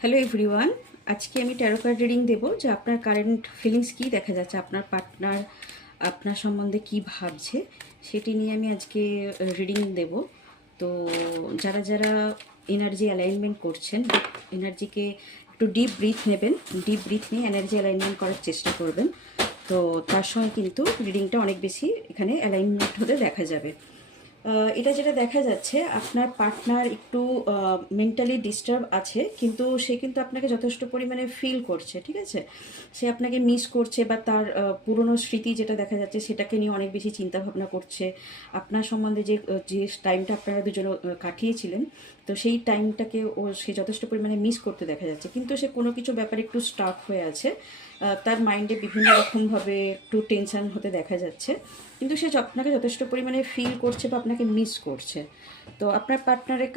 Hello everyone, আজকে আমি taro card reading দেবো যে আপনার কারেন্ট ফিলিংস কী দেখা যাচ্ছে, আপনার পার্টনার আপনার সম্বন্ধে কি ভাবছে সেটি নিয়ে আমি আজকে রিডিং দেব। তো যারা যারা এনার্জি অ্যালাইনমেন্ট করছেন, এনার্জিকে একটু ডিপ ব্রিথ নেবেন, ডিপ ব্রিথ নিয়ে এনার্জি অ্যালাইনমেন্ট করার চেষ্টা করবেন। তো তার সঙ্গে কিন্তু রিডিংটা অনেক বেশি এখানে অ্যালাইনমেন্ট হতে দেখা যাবে। এটা যেটা দেখা যাচ্ছে, আপনার পার্টনার একটু মেন্টালি ডিস্টার্ব আছে, কিন্তু সে কিন্তু আপনাকে যথেষ্ট পরিমাণে ফিল করছে, ঠিক আছে? সে আপনাকে মিস করছে, বা তার পুরনো স্মৃতি যেটা দেখা যাচ্ছে সেটাকে নিয়ে অনেক বেশি চিন্তা ভাবনা করছে। আপনার সম্বন্ধে যে টাইমটা আপনারা দুজনে কাটিয়েছিলেন, তো সেই টাইমটাকে সে যথেষ্ট পরিমাণে মিস করতে দেখা যাচ্ছে, কিন্তু সে কোনো কিছু ব্যাপারে একটু স্টাক হয়ে আছে। তার মাইন্ডে বিভিন্ন রকমভাবে একটু টেনশন হতে দেখা যাচ্ছে, কিন্তু সে আপনাকে যথেষ্ট পরিমাণে ফিল করছে বা আপনাকে মিস করছে। তো আপনার পার্টনারের